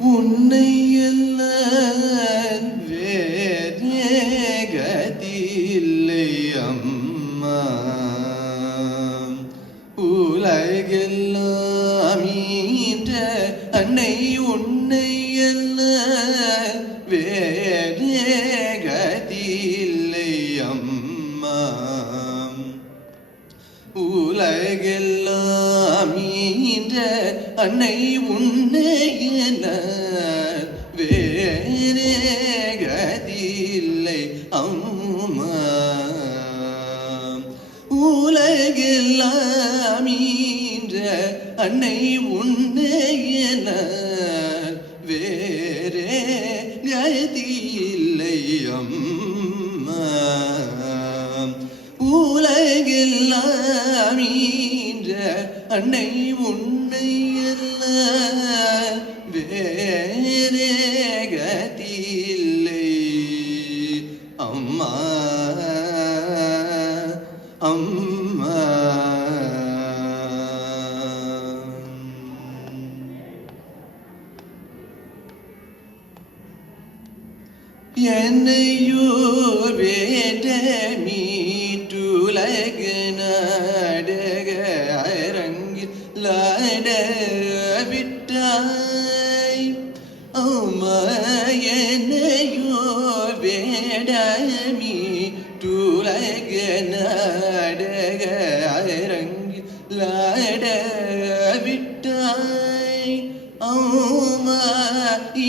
உன்னை எல்லாம் வேறே கதியில்லை அம்மா. உலகெல்லாம் ஈன்ற அன்னை உன்னை எல்லாம் வேறே கதியில்லை அம்மா. உலகெல்லாம் ஈன்ற அன்னை உன்னை எல்லாம் வேறே கதியில்லை அம்மா. உலகெல்லாம் ஈன்ற அன்னை உன்னை எல்லாம் வேறே கதியில்லை அம்மா. உலகெல்லாம் ஈன்ற அன்னை உன்னை எல்லாம் வேறே கதியில்லை அம்மா. அம்மா என்னையோ வேட மீட்டுலக நாடக அரங்கில் லாட விட்டாய் அம்மா. என்னையோ வேட மீட்டுலக நாடக அரங்கில் லாட விட்டாய் அம்மா.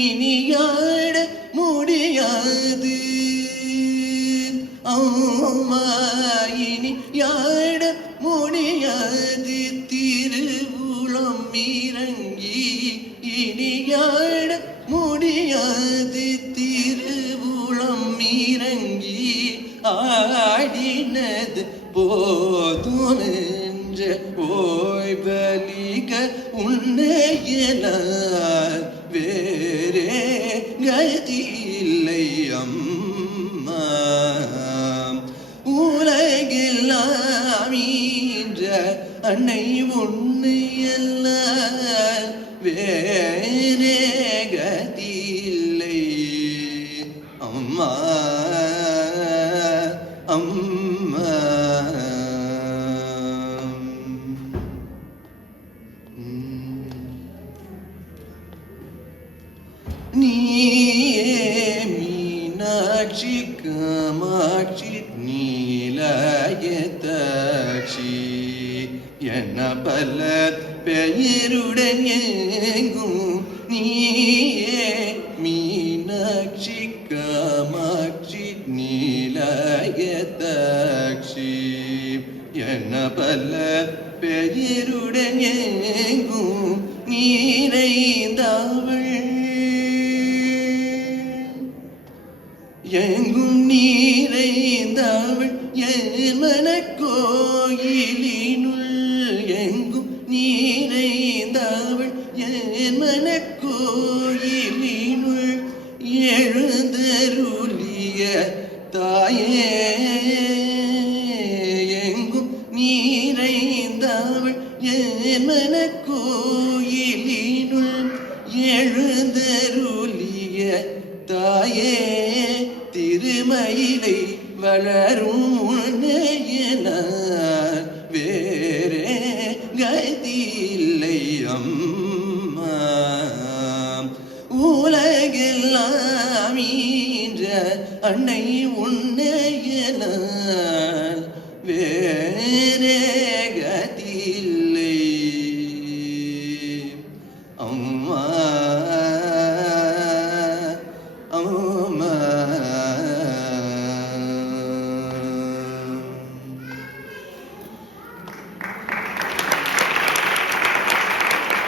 இனியாட முடியாது அம்மா. இனி யாட முடியாது திருவுளம் இறங்கி. இனி யாட முடியாது திருவுளம் இறங்கி. ஆடினது போதும் என்ற ஓய்வலிக உன்னையெல்லாம் வேறே கதியில்லை அம்மா. உலகெல்லாம் ஈன்ற அன்னை உன்னை எல்லாம் வேறே கதியில்லை அம்மா. அம்மா நீயே மீனாட்சி காமாட்சி நீலாயதாட்சி என பல பெயருடன் எங்கும். நீயே மீனாட்சி காமாட்சி நீலாயதாட்சி என பல பெயருடன் எங்கும் நீரைந்தவள். எங்கும் நீரைந்தவள் என் மனக்கோயிலினுள். எங்கும் நீரைந்தவள் என் மனக்கோயிலினுள். எழுந்தருளிய தாயே எங்கும் நீரைந்தவள் என் மனக்கோயிலினுள். எழுந்தருளிய தாயே திருமயிலை வளரும் உன்னையெல்லாம் வேறே கதியில்லை அம்மா. உலகெல்லாம் ஈன்ற அன்னை உன்னையெல்லாம்